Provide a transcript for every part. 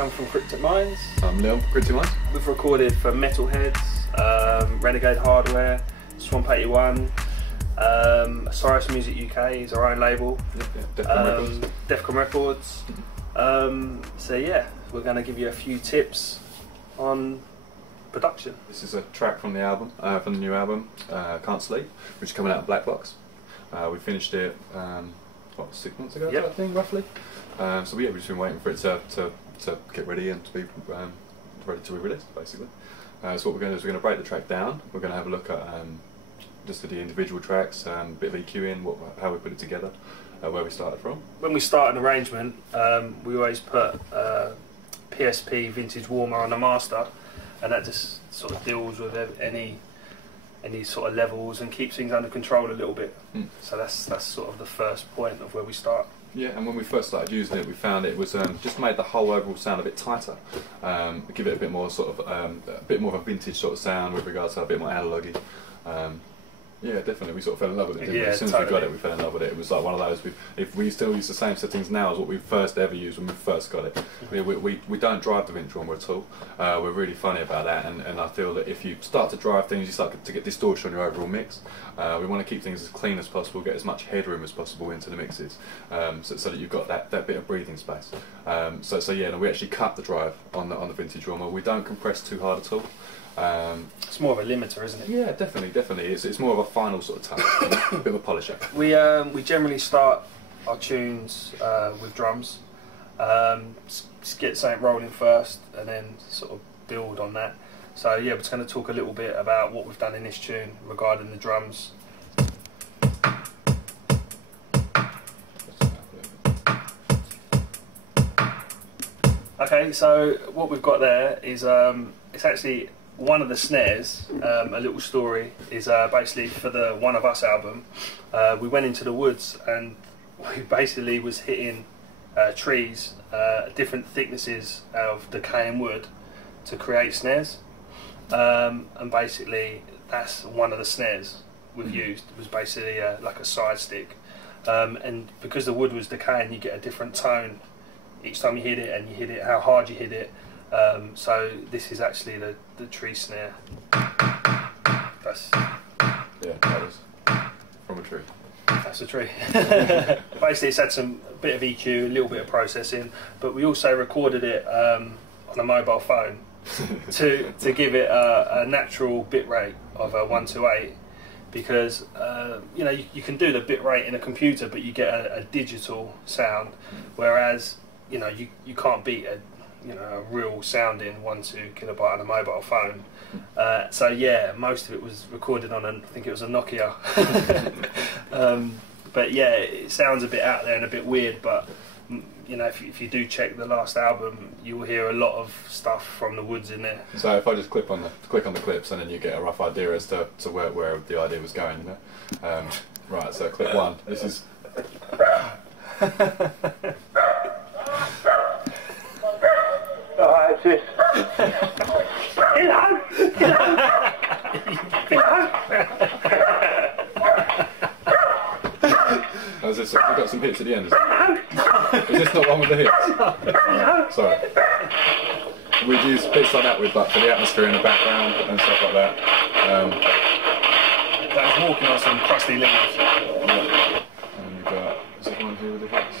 I'm from Kryptic. I'm Leon from Kryptic. We've recorded for Metalheads, Renegade Hardware, Swamp 81, Cyrus Music UK is our own label, Defcon Records. So yeah, we're going to give you a few tips on production. This is a track from the album, from the new album, Can't Sleep, which is coming out of Black Box. We finished it, what, 6 months ago, yep. I think, roughly. So yeah, we've just been waiting for it to get ready and to be ready to be released, basically. So what we're going to do is we're going to break the track down. We're going to have a look at just the individual tracks, a bit of EQing, how we put it together, where we started from. When we start an arrangement, we always put PSP Vintage Warmer on the master, and that just sort of deals with any sort of levels and keeps things under control a little bit. So that's sort of the first point of where we start. Yeah, and when we first started using it, we found it was just made the whole overall sound a bit tighter, give it a bit more sort of a bit more of a vintage sort of sound with regards to a bit more analogy. Yeah, definitely. We sort of fell in love with it, didn't we? As soon as we got it, we fell in love with it. It was like one of those. If we still use the same settings now as what we first ever used when we first got it. We don't drive the Vintage Warmer at all. We're really funny about that, and I feel that if you start to drive things, you start to get distortion on your overall mix. We want to keep things as clean as possible, get as much headroom as possible into the mixes, so that you've got that bit of breathing space. So yeah, we actually cut the drive on the Vintage Warmer. We don't compress too hard at all. It's more of a limiter, isn't it? Yeah, definitely. It's more of a final sort of touch, a bit of a polisher. We generally start our tunes with drums. Get something rolling first, and then sort of build on that. So yeah, we're just going to talk a little bit about what we've done in this tune regarding the drums. Okay, so what we've got there is it's actually one of the snares. A little story is basically for the One of Us album. We went into the woods and we basically was hitting trees, different thicknesses of decaying wood to create snares. And basically that's one of the snares we've used. It was basically like a side stick. And because the wood was decaying, you get a different tone each time you hit it, and you hit it how hard you hit it. So this is actually the tree snare. That's, yeah, that was from a tree. That's a tree. Basically it's had a bit of EQ, a little bit of processing, but we also recorded it on a mobile phone to give it a natural bit rate of 128, because you know, you can do the bit rate in a computer, but you get a digital sound, whereas you know, you can't beat a real sounding 1.2 kilobyte on a mobile phone. So yeah, most of it was recorded on I think it was a Nokia. But yeah, it sounds a bit out there and a bit weird, but you know, if you do check the last album, you will hear a lot of stuff from the woods in there. So if I just click on the clips, and then you get a rough idea as to where the idea was going, you know. Right, so clip 1. This is. Alright, it's How's this? We've got some hits at the end. Is this not one with the hits? Sorry. We'd use bits like that for the atmosphere in the background and stuff like that. That was walking on some crusty leaves. Yeah. And you've got, is it one here with the hits?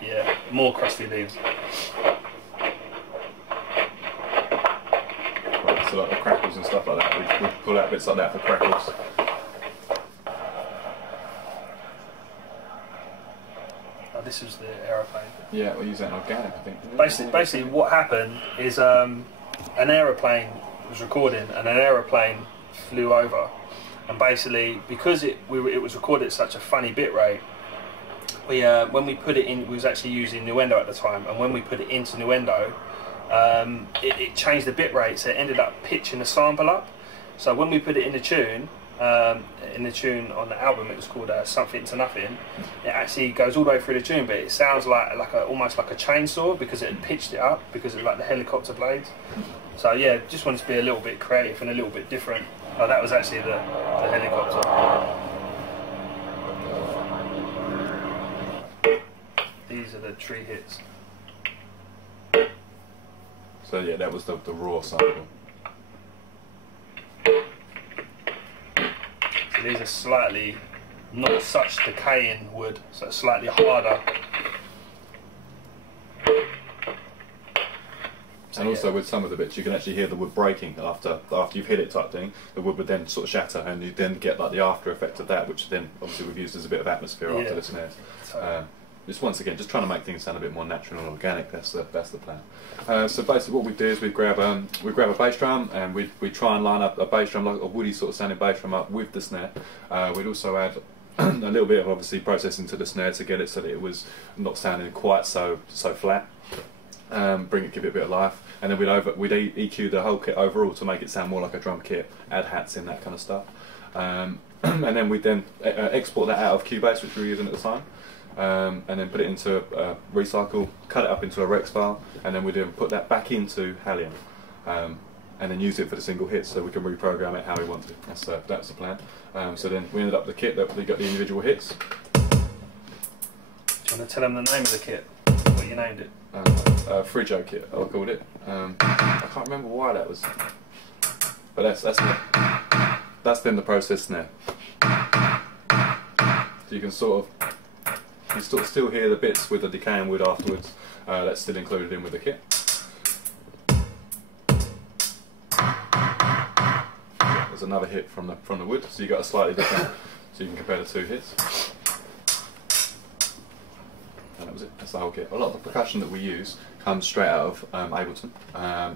Yeah, more crusty leaves. So like the crackles and stuff like that, we pull out bits like that for crackles. Oh, this was the aeroplane. Yeah, we use that in organic, I think. Basically what happened is an aeroplane was recording, and an aeroplane flew over, and basically because it was recorded at such a funny bit rate, when we put it in, we was actually using Nuendo at the time, and when we put it into Nuendo, it changed the bit rate, so it ended up pitching the sample up. So when we put it in the tune on the album, it was called Something to Nothing. It actually goes all the way through the tune, but it sounds almost like a chainsaw, because it had pitched it up because it's like the helicopter blades. So yeah, just wanted to be a little bit creative and a little bit different. Oh, that was actually the helicopter. These are the tree hits. So yeah, that was the raw sample. So these are slightly not such decaying wood, so it's slightly harder. And also with some of the bits, you can actually hear the wood breaking after you've hit it type thing. The wood would then sort of shatter, and you then get like the after effect of that, which then obviously we've used as a bit of atmosphere after the snares. Just once again, just trying to make things sound a bit more natural and organic. That's the plan. So basically, what we do is we grab a bass drum, and we try and line up a bass drum, like a woody sort of sounding bass drum, up with the snare. We'd also add a little bit of obviously processing to the snare to get it so that it was not sounding quite so flat. Give it a bit of life, and then we'd EQ the whole kit overall to make it sound more like a drum kit, add hats in, that kind of stuff, and then we'd then export that out of Cubase, which we were using at the time, and then put it into Recycle, cut it up into a Rex file, and then we'd then put that back into Halion, and then use it for the single hits, so we can reprogram it how we want to. That's the plan. So then we ended up with the kit that we got the individual hits. Do you want to tell them the name of the kit? What you named it? Frijo kit, I called it. I can't remember why that was, but that's then the process snare. So you can sort of still hear the bits with the decaying wood afterwards. That's still included in with the kit. There's another hit from the wood, so you got a slightly different. So you can compare the two hits. And that was it. That's the whole kit. A lot of the percussion that we use comes straight out of Ableton.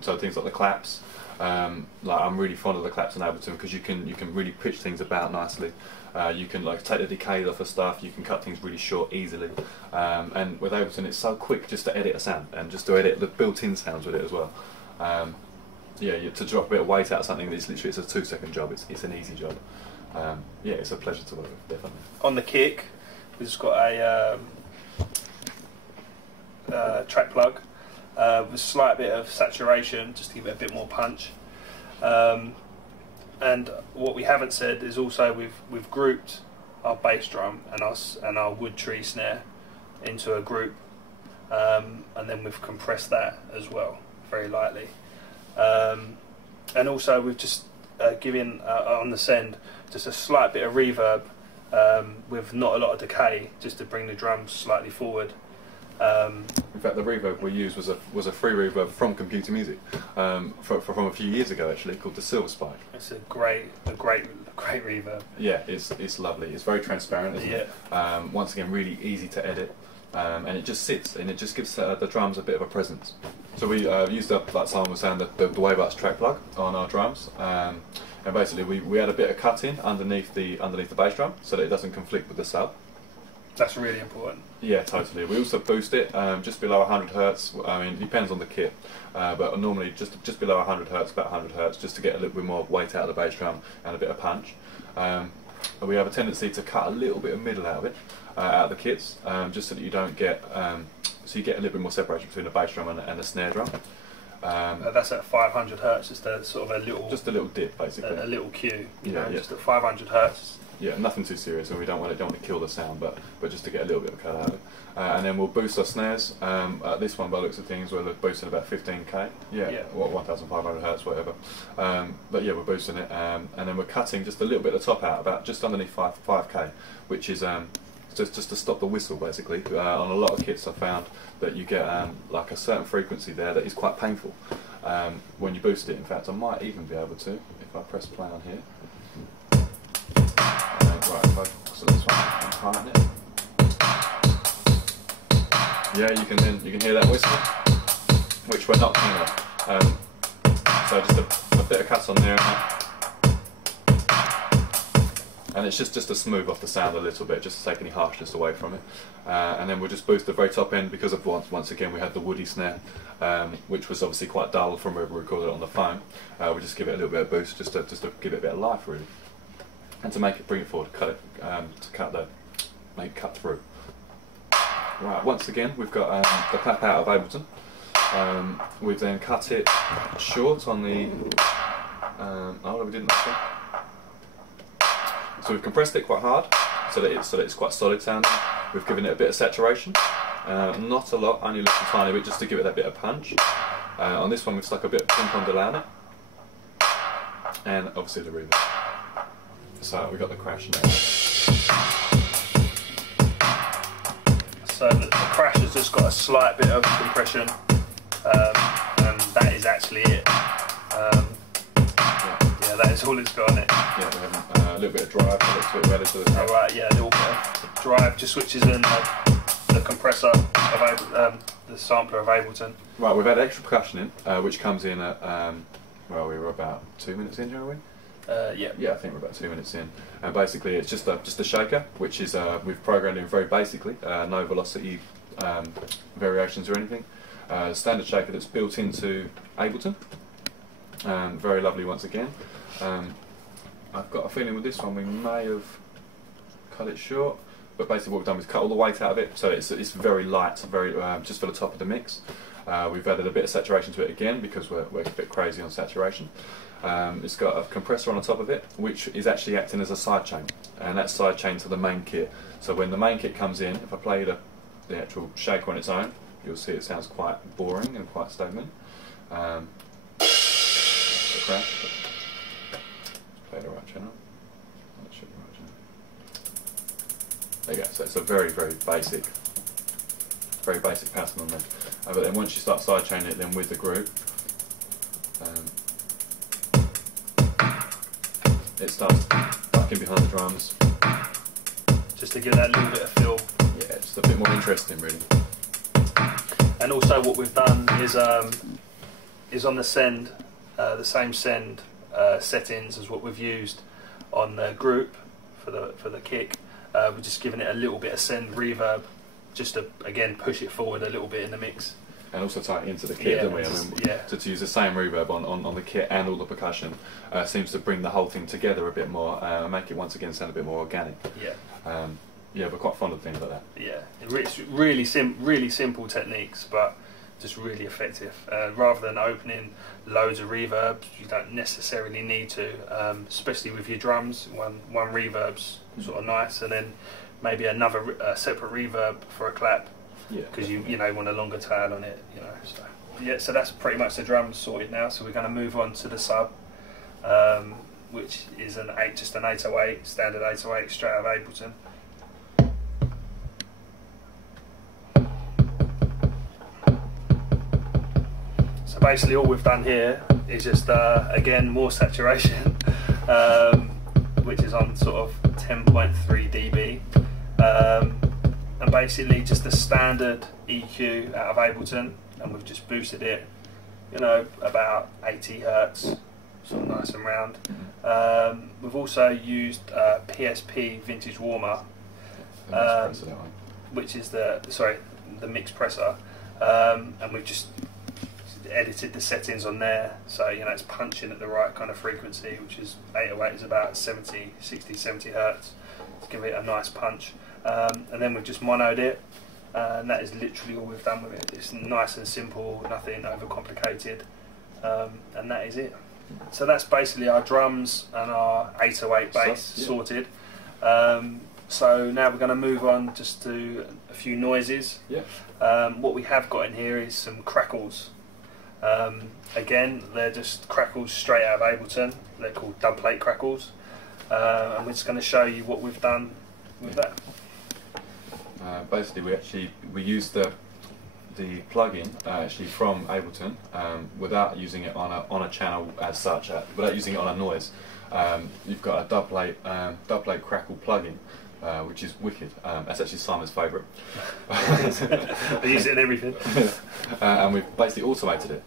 So things like the claps. Like I'm really fond of the claps in Ableton because you can really pitch things about nicely. You can like take the decay off of stuff. You can cut things really short easily. And with Ableton, it's so quick just to edit a sound and just to edit the built-in sounds with it as well. To drop a bit of weight out of something, it's a 2-second job. It's an easy job. Yeah, it's a pleasure to work with, definitely. On the kick, we've just got a track plug with a slight bit of saturation just to give it a bit more punch. And what we haven't said is also we've grouped our bass drum and our wood tree snare into a group, and then we've compressed that as well very lightly. And also we've just given on the send just a slight bit of reverb with not a lot of decay, just to bring the drums slightly forward. In fact, the reverb we used was a free reverb from Computer Music from a few years ago, actually, called the Silver Spike. It's a great reverb. Yeah, it's lovely. It's very transparent, isn't it? Once again, really easy to edit, and it just sits and it just gives the drums a bit of a presence. So we used up, like Simon was saying, the Wavebuds track plug on our drums, and basically we had a bit of cutting underneath the bass drum so that it doesn't conflict with the sub. That's really important. Yeah, totally. We also boost it just below 100 Hertz. I mean, it depends on the kit, but normally just below 100 Hertz, about 100 Hertz, just to get a little bit more weight out of the bass drum and a bit of punch. And we have a tendency to cut a little bit of middle out of it, out of the kits, just so that you don't get, so you get a little bit more separation between the bass drum and the snare drum. That's at 500 Hertz, just a sort of a little dip, basically. A little cue, yeah. Just at 500 Hertz. Yeah, nothing too serious, and we don't want to kill the sound, but just to get a little bit of cut out of it. And then we'll boost our snares. This one, by the looks of things, we're boosting about 15k. Yeah. 1,500 Hertz, whatever. But yeah, we're boosting it, and then we're cutting just a little bit of the top out, about just underneath 5k, which is just to stop the whistle, basically. On a lot of kits, I found that you get like a certain frequency there that is quite painful when you boost it. In fact, I might even be able to if I press play on here. Right, if I so this one and tighten it. Yeah, you can hear that whistle, which we're not keen on. So just a bit of cut on there, and it's just to smooth off the sound a little bit, just to take any harshness away from it. And then we'll just boost the very top end because of once again we had the woody snare, which was obviously quite dull from where we recorded it on the phone. We'll just give it a little bit of boost, just to give it a bit of life, really. And to bring it forward, make it cut through. Right, once again, we've got the clap out of Ableton. We've then cut it short on the. Oh, we didn't actually. So we've compressed it quite hard, so that it's quite solid sounding. We've given it a bit of saturation, not a lot, only a little tiny bit, just to give it that bit of punch. On this one we've stuck a bit of pink on Delano, and obviously the reverb. So we've got the crash now. So the crash has just got a slight bit of compression, and that is actually it. Yeah, that is all it's got on it. Yeah, we have a little bit of drive, so let's switch to the Oh, right, yeah, a little bit of drive just switches in the compressor of the sampler of Ableton. Right, we've had extra percussion in, which comes in at, well, we were about 2 minutes in, weren't we? Yeah. Yeah, I think we're about 2 minutes in, and basically it's just a shaker, which is we've programmed in very basically, no velocity variations or anything. Standard shaker that's built into Ableton. Very lovely once again. I've got a feeling with this one we may have cut it short, but basically what we've done is cut all the weight out of it, so it's very light, very just for the top of the mix. We've added a bit of saturation to it again because we're a bit crazy on saturation. It's got a compressor on the top of it, which is actually acting as a sidechain, and that's sidechain to the main kit. So when the main kit comes in, if I play the actual shaker on its own, you'll see it sounds quite boring and quite stagnant. The crash. Play the right channel. That should be the right channel. There you go. So it's a very basic pattern on there. But then once you start sidechaining it, then with the group, it starts ducking behind the drums. Just to give that little bit of feel. Yeah, just a bit more interesting, really. And also, what we've done is on the send, the same send settings as what we've used on the group for the kick. We're just giving it a little bit of send reverb, just to again push it forward a little bit in the mix. And also tie it into the kit, don't we? To use the same reverb on the kit and all the percussion seems to bring the whole thing together a bit more, and make it once again sound a bit more organic. Yeah. Yeah, we're quite fond of things like that. Yeah, it's really simple techniques, but just really effective. Rather than opening loads of reverbs, you don't necessarily need to, especially with your drums. One reverb's sort of nice, and then maybe another separate reverb for a clap. Yeah, because you want a longer tail on it, So yeah, so that's pretty much the drums sorted now. So we're going to move on to the sub, which is just an 808 standard 808 straight out of Ableton. So basically, all we've done here is just again more saturation, which is on sort of 10.3 dB. And basically just a standard EQ out of Ableton, and we've just boosted it, about 80 Hertz, sort of nice and round. We've also used PSP Vintage Warmer, which is the mix presser, and we've just edited the settings on there, so it's punching at the right kind of frequency, which is 808 is about 60, 70 Hertz, to give it a nice punch. And then we've just monoed it, and that is literally all we've done with it. It's nice and simple, nothing overcomplicated, and that is it. So that's basically our drums and our 808 bass sorted. So now we're going to move on just to a few noises. Yeah. What we have got in here is some crackles. Again, they're just crackles straight out of Ableton. They're called dub plate crackles, and we're just going to show you what we've done with that. Basically, we used the plugin actually from Ableton without using it on a channel as such, without using it on a noise. You've got a dub plate crackle plugin, which is wicked. That's actually Simon's favourite. I use it in everything. And we've basically automated it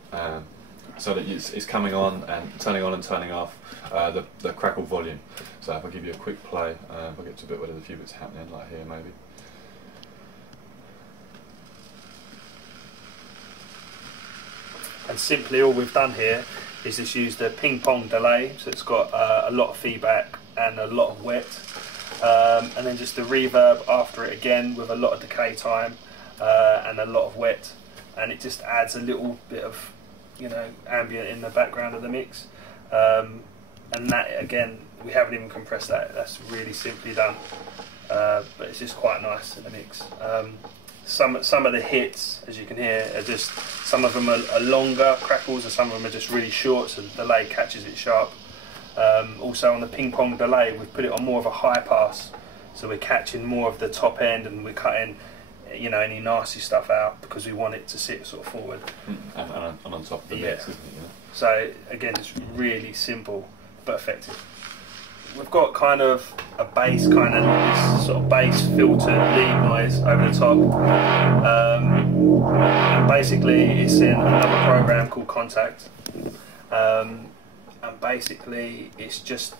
so that it's coming on and turning off the crackle volume. So if I give you a quick play, if I get to a bit where there's a few bits happening, like here maybe. And simply all we've done here is just use the ping pong delay, so it's got a lot of feedback and a lot of wet, and then just the reverb after it again with a lot of decay time and a lot of wet, and it just adds a little bit of ambient in the background of the mix, and that again, we haven't even compressed that. That's really simply done, but it's just quite nice in the mix. some of the hits, as you can hear, are just, some of them are longer crackles, and some of them are just really short, so the delay catches it sharp. Also on the ping pong delay, we've put it on more of a high pass, so we're catching more of the top end, and we're cutting, you know, any nasty stuff out because we want it to sit sort of forward. And on top of the mix, isn't it? Yeah. So again, it's really simple but effective. We've got kind of a bass, kind of this sort of bass filtered lead noise over the top. And basically it's in another program called Contact. And basically it just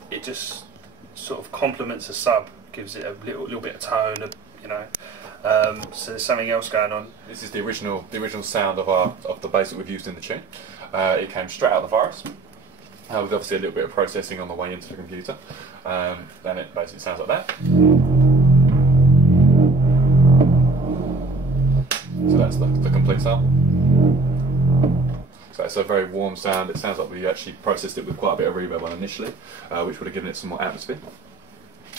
sort of complements a sub, gives it a little bit of tone, you know. So there's something else going on. This is the original sound of the bass that we've used in the tune. It came straight out of the virus. With obviously a little bit of processing on the way into the computer, and it basically sounds like that. So that's the complete sound. So it's a very warm sound. It sounds like we actually processed it with quite a bit of reverb on initially, which would have given it some more atmosphere.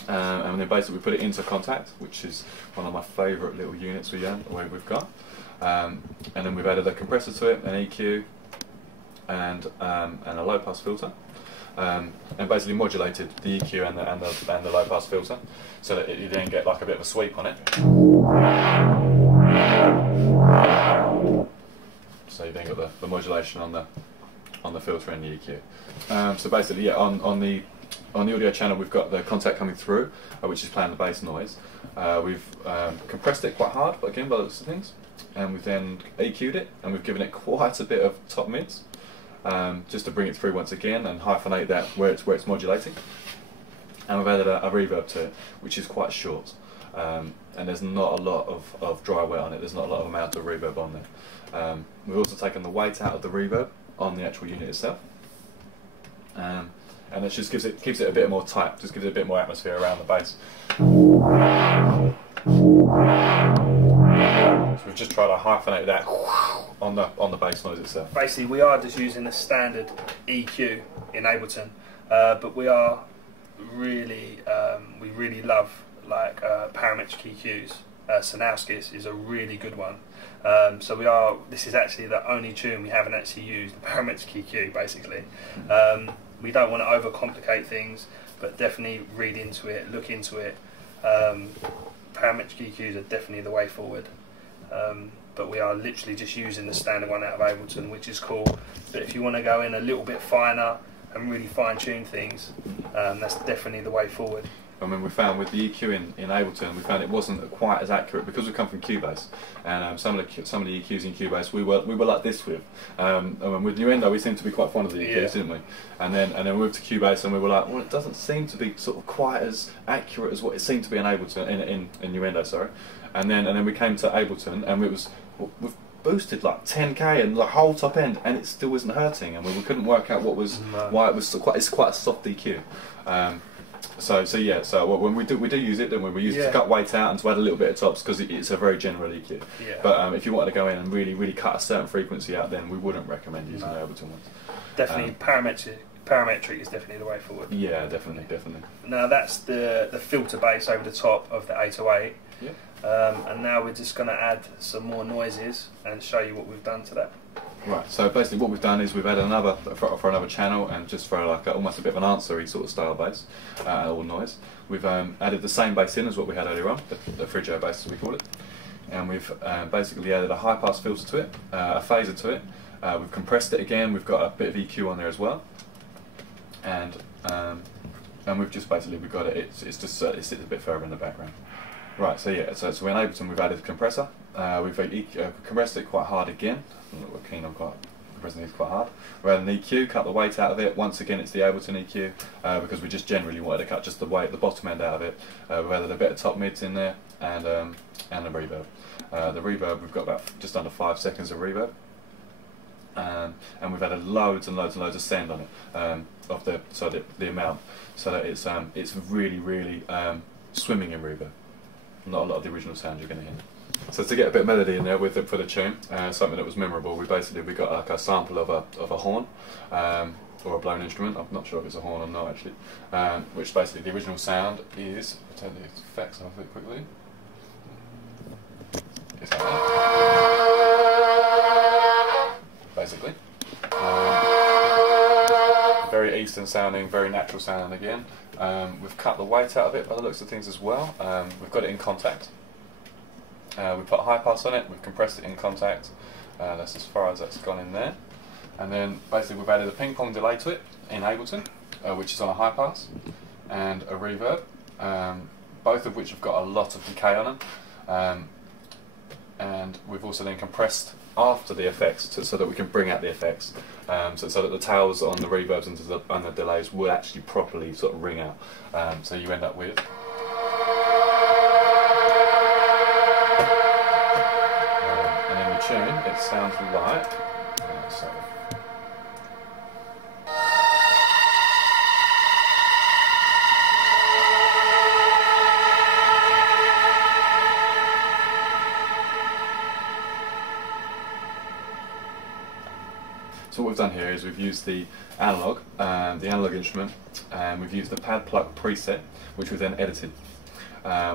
And then basically we put it into Contact, which is one of my favourite little units we've got. And then we've added a compressor to it, an EQ, and a low pass filter, and basically modulated the EQ and the low pass filter, so that you then get like a bit of a sweep on it. So you then got the modulation on the filter and the EQ. So basically, yeah, on the audio channel we've got the Contact coming through, which is playing the bass noise. We've compressed it quite hard, but again by the looks of things, and we've then EQ'd it, and we've given it quite a bit of top mids. Just to bring it through once again and hyphenate that where it's modulating, and we've added a reverb to it, which is quite short, and there's not a lot of dry wet on it. There's not a lot of amount of reverb on there. We've also taken the weight out of the reverb on the actual unit itself, and it just keeps it a bit more tight, just gives it a bit more atmosphere around the bass. So we've just tried to hyphenate that on the bass noise itself. Basically, we are just using the standard EQ in Ableton, but we are really we really love like parametric EQs. Sanowskis is a really good one. So this is actually the only tune we haven't actually used the parametric EQ. Basically, we don't want to overcomplicate things, but definitely read into it, look into it. Parametric EQs are definitely the way forward. But we are literally just using the standard one out of Ableton, which is cool. But if you want to go in a little bit finer and really fine tune things, that's definitely the way forward. I mean, we found with the EQ in Ableton, we found it wasn't quite as accurate because we come from Cubase, and some of the EQs in Cubase we were like this with. And with Nuendo, we seemed to be quite fond of the EQs, didn't we? And then we moved to Cubase, and we were like, well, it doesn't seem to be sort of quite as accurate as what it seemed to be in Ableton, in Nuendo, sorry. And then we came to Ableton, and we've boosted like 10k and the whole top end, and it still wasn't hurting, and we couldn't work out why it was it's quite a soft EQ. So when we do use it, then we use it to cut weight out and to add a little bit of tops, because it's a very general EQ. Yeah. But if you wanted to go in and really cut a certain frequency out, then we wouldn't recommend using the Ableton ones. Definitely parametric is definitely the way forward. Yeah, definitely. Now that's the filter bass over the top of the 808. Yeah. And now we're just going to add some more noises and show you what we've done to that. Right, so basically what we've done is we've added another for another channel, and just for like almost a bit of an answery sort of style bass or noise, we've added the same bass in as what we had earlier on, the Frigio bass as we call it, and we've basically added a high pass filter to it, a phaser to it. We've compressed it again. We've got a bit of EQ on there as well, and we've just basically got it. It sits a bit further in the background. Right, so yeah, so in Ableton we've added a compressor. We've compressed it quite hard again. We're keen on compressing these quite hard. We're adding an EQ, cut the weight out of it. Once again, it's the Ableton EQ because we just generally wanted to cut just the bottom end out of it. We've added a bit of top mids in there, and a reverb. The reverb, we've got about just under 5 seconds of reverb, and we've added loads and loads of send on it the amount, so that it's really swimming in reverb. Not a lot of the original sound you're going to hear. So to get a bit of melody in there for the tune, something that was memorable, we got like a sample of a horn or a blown instrument. I'm not sure if it's a horn or not actually. Which basically the original sound is. I'll turn the effects off it quickly. It's like that. Basically. Very Eastern sounding, very natural sounding again. We've cut the weight out of it by the looks of things as well. We've got it in contact. We put a high pass on it, we've compressed it in contact. That's as far as that's gone in there. And then basically we've added a ping pong delay to it in Ableton, which is on a high pass, and a reverb, both of which have got a lot of decay on them. And we've also then compressed after the effects so that we can bring out the effects, so that the tails on the reverbs and the delays will actually properly sort of ring out. So you end up with and in the tune it sounds like So what we've done here is we've used the analog instrument, and we've used the pad plug preset, which we've then edited.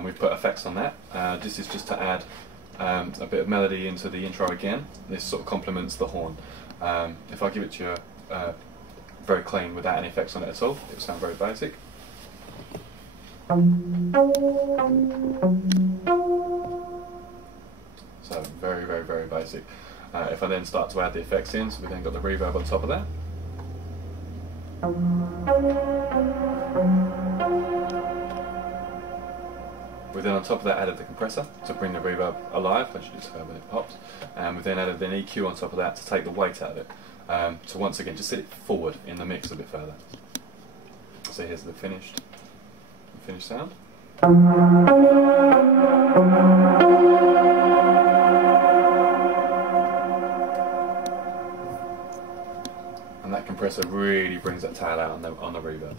We've put effects on that. This is just to add a bit of melody into the intro again. This sort of complements the horn. If I give it to you very clean without any effects on it at all, it will sound very basic. So very, very, very basic. If I then start to add the effects in, so we've then got the reverb on top of that. We've then on top of that added the compressor to bring the reverb alive, as you just heard when it pops. And we've then added an EQ on top of that to take the weight out of it. To once again just sit it forward in the mix a bit further. So here's the finished sound. And that compressor really brings that tail out on the reverb.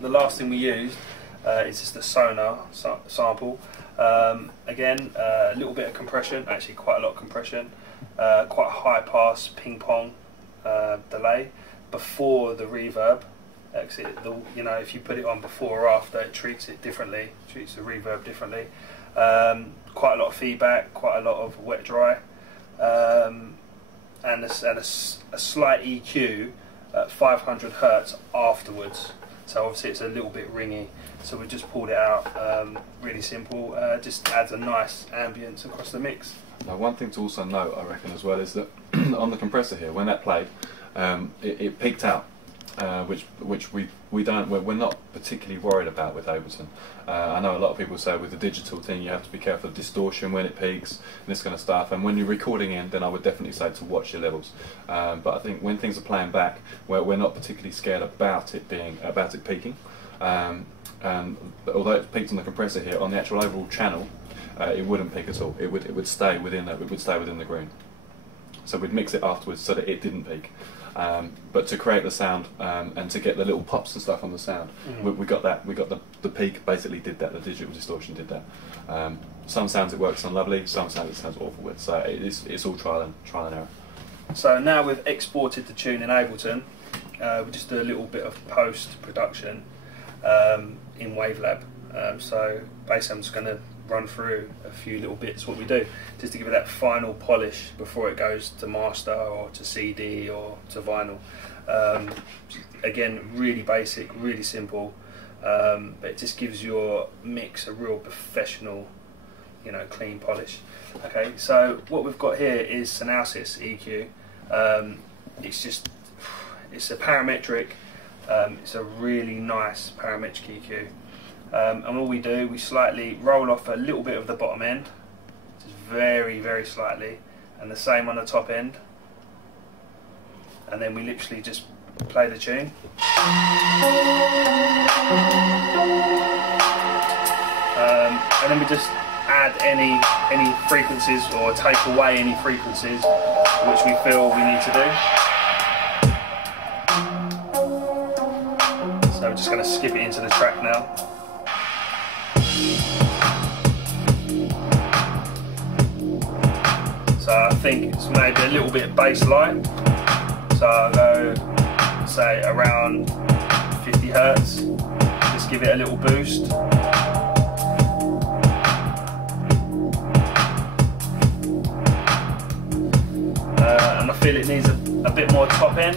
The last thing we used is just the Sonar sample. Again, a little bit of compression, actually quite a lot of compression, quite a high pass ping pong delay before the reverb. You know, if you put it on before or after, it treats it differently, treats the reverb differently. Quite a lot of feedback, quite a lot of wet dry, and a slight EQ at 500 Hertz afterwards. So obviously it's a little bit ringy. So we just pulled it out, really simple. Just adds a nice ambience across the mix. Now, one thing to also note, I reckon, as well, is that on the compressor here, when that played, it peaked out, which we're not particularly worried about with Ableton. I know a lot of people say with the digital thing you have to be careful of distortion when it peaks and this kind of stuff. And when you're recording in, then I would definitely say to watch your levels. But I think when things are playing back, we're not particularly scared about it peaking. And although it peaked on the compressor here, on the actual overall channel, it wouldn't peak at all. It would stay within that. It would stay within the green. So we'd mix it afterwards so that it didn't peak. But to create the sound and to get the little pops and stuff on the sound, we got that. We got the peak basically did that. The digital distortion did that. Some sounds it works on lovely. Some sounds it sounds awful with. So it's all trial and error. So now we've exported the tune in Ableton. We just do a little bit of post production in Wavelab. So basically I'm just going to run through a few little bits what we do just to give it that final polish before it goes to master or to CD or to vinyl. Again, really basic, really simple, but it just gives your mix a real professional, clean polish. Okay, so what we've got here is Synalysis EQ. It's a parametric. It's a really nice parametric EQ. And all we do, we slightly roll off a little bit of the bottom end, just very, very slightly, and the same on the top end. And then we literally just play the tune. And then we just add any frequencies or take away any frequencies which we feel we need to do. So we're just going to skip it into the track now. So I think it's maybe a little bit bass light. So I'll go, say, around 50 Hertz. Just give it a little feel it needs a bit more top end.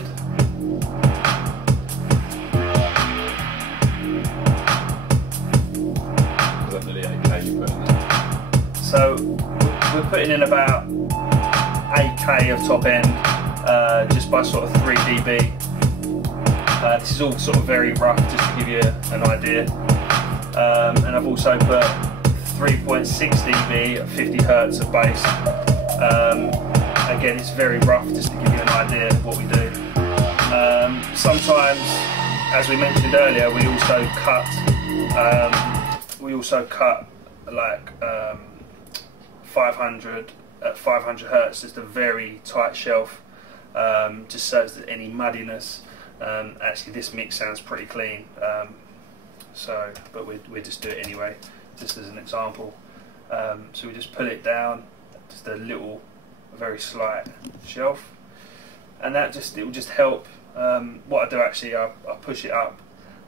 Is that nearly 8K you put in there? So we're putting in about 8K of top end, just by sort of 3 dB. This is all sort of very rough, just to give you an idea. And I've also put 3.6 dB at 50 Hertz of bass. Again, it's very rough, just to give you an idea of what we do. Sometimes, as we mentioned earlier, we also cut like 500 at 500 Hertz, just a very tight shelf, just so there's any muddiness. Actually, this mix sounds pretty clean, but we just do it anyway, just as an example. So we just pull it down, just a very slight shelf, and it will just help. What I do actually, I push it up,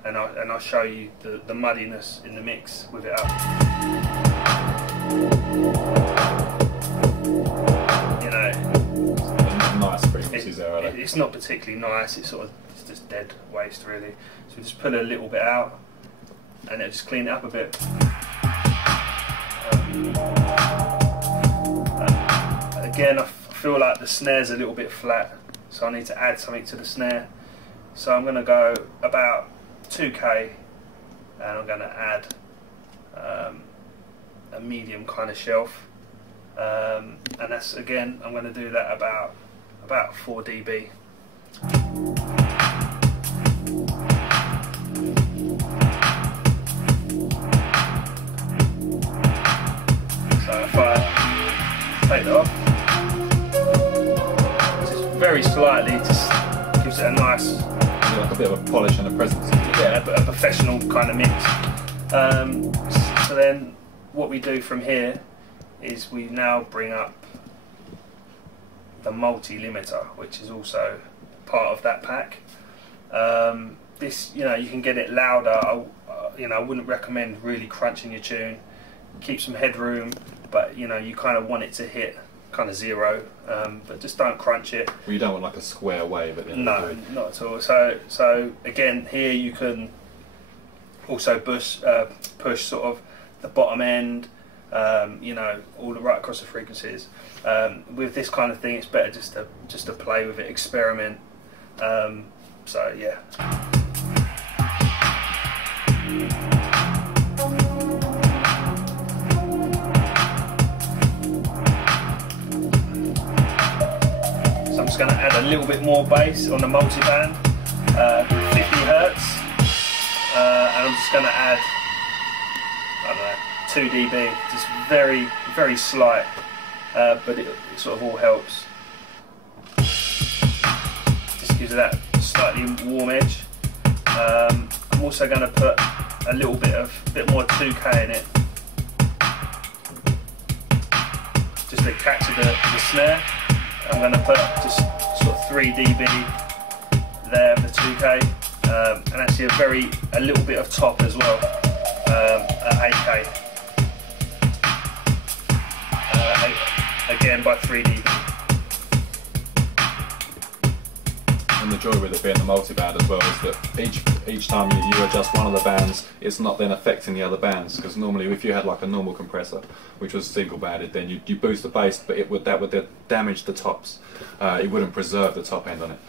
and I'll show you the muddiness in the mix with it up. You know, nice frequencies there, are they? It's not particularly nice. It's just dead waste, really. So we just pull a little bit out, and it'll just clean it up a bit. Again, I feel like the snare's a little bit flat, so I need to add something to the snare. So I'm going to go about 2K, and I'm going to add a medium kind of shelf, and that's, again, I'm going to do that about 4 dB. So if I take that off, just very slightly, just gives it a nice, like a bit of a polish and a presence. yeah, a professional kind of mix. So then what we do from here is we now bring up the multi-limiter, which is also part of that pack. This, you can get it louder. I wouldn't recommend really crunching your tune. Keep some headroom, but you kind of want it to hit kind of 0, but just don't crunch it. Well, you don't want like a square wave at the end. No, not at all. So again, here you can also push sort of the bottom end, all the right across the frequencies. With this kind of thing, it's better just to play with it, experiment. So yeah. So I'm just going to add a little bit more bass on the multiband, 50 Hertz, and I'm just going to add, I don't know, 2 dB, just very, very slight, but it sort of all helps. Just gives it that slightly warm edge. I'm also going to put a little bit more 2K in it, just to capture the snare. I'm going to put just sort of 3 dB there for 2K, and actually a little bit of top as well at 8K. Again by 3 dB. And the joy with it being the multiband as well is that each time you adjust one of the bands, it's not then affecting the other bands, because normally if you had like a normal compressor which was single banded, then you boost the bass, but that would damage the tops. It wouldn't preserve the top end on it.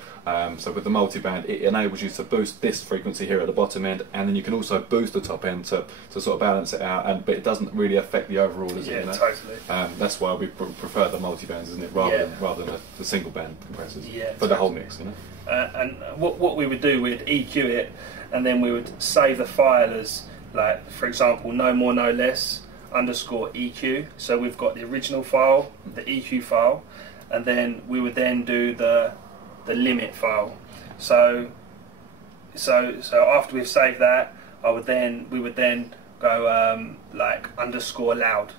So with the multiband, it enables you to boost this frequency here at the bottom end, and then you can also boost the top end to sort of balance it out, but it doesn't really affect the overall, does it? Yeah, totally. That's why we prefer the multibands, isn't it, rather than the single band compressors, for the whole mix, And what we would do, we'd EQ it, and then we would save the file as, like, for example, no more no less _EQ. So we've got the original file, the EQ file, and then we would then do the limit file. So after we've saved that, we would then go like _loud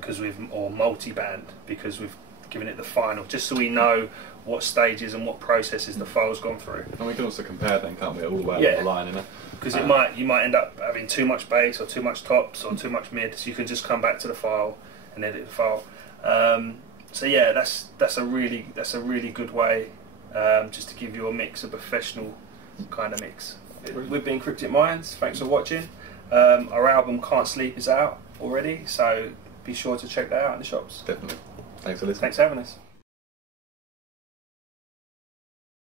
or multiband, because we've given it the final, just so we know what stages and what processes the file's gone through. And we can also compare then, can't we, all the way along the line, because you might end up having too much bass or too much tops or too much mid, so you can just come back to the file and edit the file. So yeah, that's a really good way just to give you a mix, a professional kind of mix. We've been Kryptic Minds. Thanks for watching. Our album Can't Sleep is out already, so be sure to check that out in the shops. Definitely. Thanks for listening. Thanks for having us.